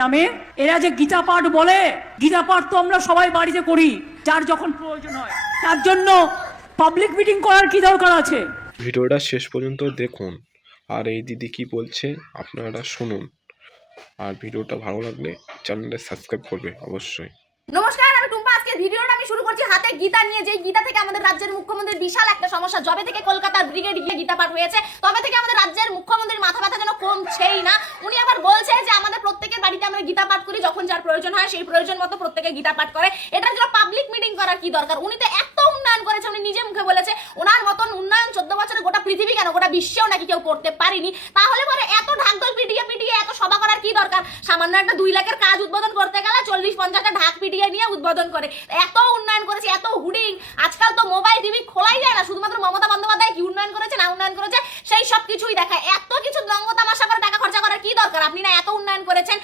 নামে এরা যে গীতা পাঠ বলে, গীতা পাঠ তো আমরা সবাই বাড়িতে করি যার যখন প্রয়োজন হয়, তার জন্য পাবলিক মিটিং করার কি দরকার আছে? ভিডিওটা শেষ পর্যন্ত দেখুন আর এই দিদি কি বলছে আপনারা শুনুন। আর ভিডিওটা ভালো লাগলে চ্যানেলটা সাবস্ক্রাইব করবে অবশ্যই। নমস্কার, আমি টুম্পা। আজকে ভিডিওটা আমি শুরু করছি হাতে গীতা নিয়ে। যে গীতা থেকে আমাদের রাজ্যের মুখ্যমন্ত্রীর বিশাল একটা সমস্যা। যবে থেকে কলকাতার ব্রিগেড গিয়ে গীতা পাঠ হয়েছে তবে থেকে আমাদের রাজ্যের মুখ্যমন্ত্রীর মাথা ব্যথা যেন কমছেই না। উনি আবার বলছে যে আমাদের প্রত্যেকের বাড়িতে আমরা গীতা পাঠ করি, যখন যার প্রয়োজন হয় সেই প্রয়োজন মতো প্রত্যেকে গীতা পাঠ করে। এটার জন্য পাবলিক মিটিং করার কি দরকার? উনি তো এত উন্নয়ন করেছে, উনি নিজে মুখে বলেছে ওনার মতন উন্নয়ন 14 বছরে গোটা পৃথিবী কেন গোটা বিশ্বেও নাকি কেউ করতে পারেনি। তাহলে পরে এত ঢাকঢোল পিটিয়ে পিটিয়ে এত সভা করার কি দরকার? সামান্য একটা 2 লাখের কাজ উদ্বোধন করতে গেলে 40-50টা ঢাক পিটিয়ে নিয়ে উদ্বোধন করে। এত উন্নয়ন করেছে, এত হুডিং। আজকাল তো মোবাইল টিভি খোলাই যায় না, শুধুমাত্র মমতা বন্দ্যোপাধ্যায় কি উন্নয়ন করেছে না উন্নয়ন করেছে সেই সব কিছুই দেখায়। এত কিছু দঙ্গ তামাশা করে টাকা খরচা করার কি দরকার? আপনি না এত উন্নয়ন করেছেন,